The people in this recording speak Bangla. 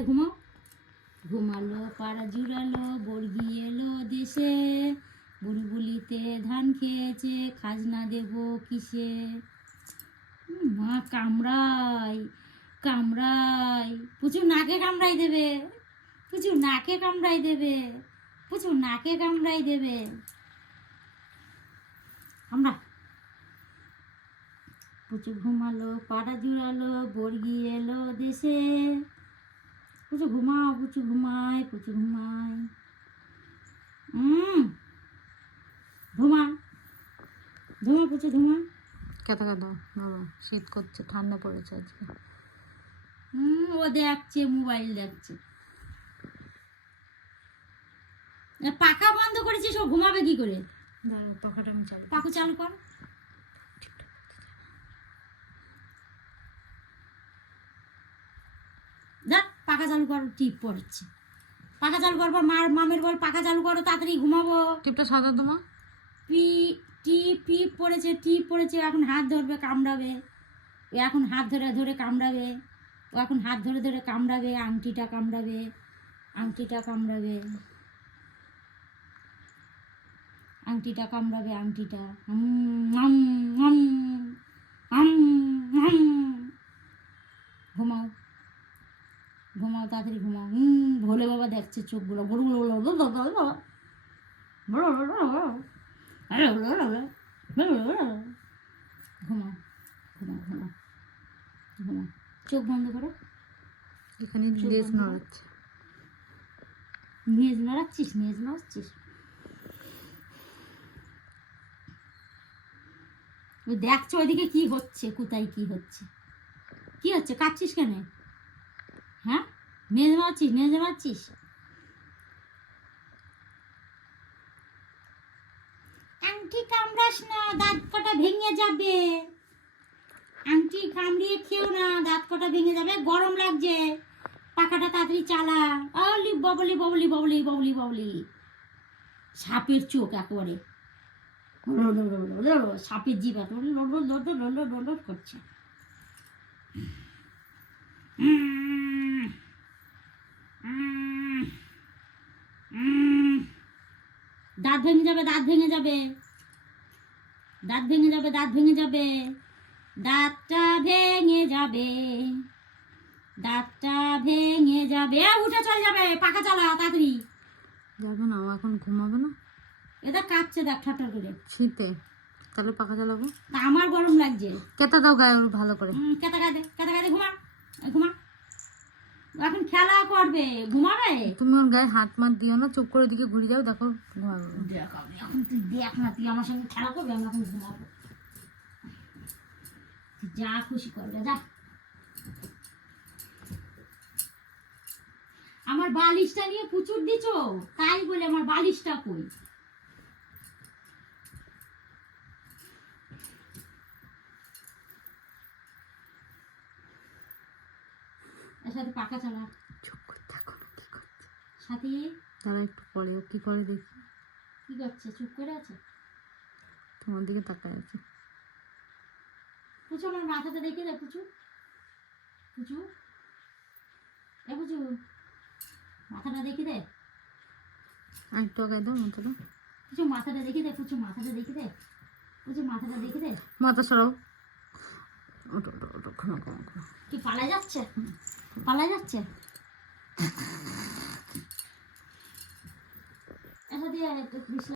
এবার ঘুমাও ঘুমালো, পাড়া জুড়ালো, বর্গি এলো দেশে। বুলবুলিতে ধান খেয়েছে, খাজনা দেব কিসে? মা কামড়াই কামড়াই পুচু নাকে কামড়াই দেবে, প্রচুর নাকে কামড়াই দেবে, প্রচুর নাকে কামড়াই দেবে। আমরা প্রচুর ঘুমালো, পাড়া জুড়ালো, বর্গি এলো দেশে। পুচু ঘুমাও পুচু ঘুমায় পুচু ঘুমায় হুম ঘুমা ঘুমা পুচু ঘুমা। কেতা কেতা বাবা শীত করছে ঠান্ডা পড়েছে আজকে। হুম ও দেখছে মোবাইল দেখছে। পাখা বন্ধ করেছিস ও ঘুমাবে কি করে? দাঁড়াও পাখাটা আমি চালু পাখা চালু কর দেখ পাখা চালু কর টিপ পড়ছে। পাখা চালু করবার মার মামের বল পাখা চালু করো তাড়াতাড়ি ঘুমাবো। টিপটা সাদা তোমা পি টিপ টিপ পড়েছে টিপ পড়েছে এখন হাত ধরবে কামড়াবে। ও এখন হাত ধরে ধরে কামড়াবে। ও এখন হাত ধরে ধরে কামড়াবে আংটিটা কামড়াবে আংটিটা কামড়াবে। আংটিটা কামড়াবে আংটিটা। হাম, বড় বড় বড় বড়। ঘুমাও ঘুমাও ঘুমাও ঘুমাও চোখ বন্ধ করো। এখানে লেজ। নড়াচ্ছে মেজ নাড়াচ্ছিস মেজ নাড়াচ্ছিস দেখছ ওইদিকে কি হচ্ছে কোথায় কি হচ্ছে। কি হচ্ছে কাচ্ছিস কেন? হ্যাঁ? মেজ মারছিস মেজ মারছিস আংটি কামড়াস না দাঁত কটা ভেঙে যাবে। আংটি কামড়িয়ে খেও না দাঁত কটা ভেঙে যাবে। গরম লাগছে। পাখাটা তাড়াতাড়ি চালা। অলি ববলি ববলি ববলি ববলি ববলি। সাপের চোখ একেবারে। সাপের জিভ এত করছে উম, উম, উম। দাঁত ভেঙে যাবে দাঁত ভেঙে যাবে। দাঁত ভেঙে যাবে দাঁত ভেঙে যাবে। দাঁতটা ভেঙে যাবে। দাঁতটা ভেঙে যাবে। উঠে চলে যাবে পাখা চালা তাড়াতাড়ি। যাবে না এখন ঘুমাবে না? এটা কাঁপছে দেখ ঠাট্টার করে। শীতে তাহলে পাখা চালাবো? আমার গরম লাগছে। কেতা দাও গায়ে ভালো করে। কেতা গায়ে কেতা গায়ে ঘুমা ঘুমা। এখন খেলা করবে ঘুমাবে? তুমি ওর গায়ে হাত মাত দিও না চুপ করে দিকে ঘুরে যাও দেখো ঘুমাবে। দেখ আমি এখন তুই দেখ না তুই আমার সঙ্গে খেলা করবি আমি এখন ঘুমাবো। যা খুশি করবে যা আমার বালিশটা নিয়ে প্রচুর দিছো? তাই বলে আমার বালিশটা কই? এর সাথে পাকা চালা চুপ করে থাকো না কি করছে? সাথে তারা একটু পরে ও কি করে দেখি? কি করছে? চুপ করে আছে? তোমার দিকে তাকায় আছে। পুচু আমার মাথাটা দেখে দে পুচু। পুচু। এ পুচু মাথাটা দেখে দে। আর একটু আগায় দাও মাথাটা। পুচু মাথাটা দেখে দে পুচু মাথাটা দেখে দে। পুচু মাথাটা দেখে দে। মাথা সরাও। ওটো ওটো ওটো কি পালা যাচ্ছে? পালা যাচ্ছে? এটা দিয়ে একটু বিশ্রাম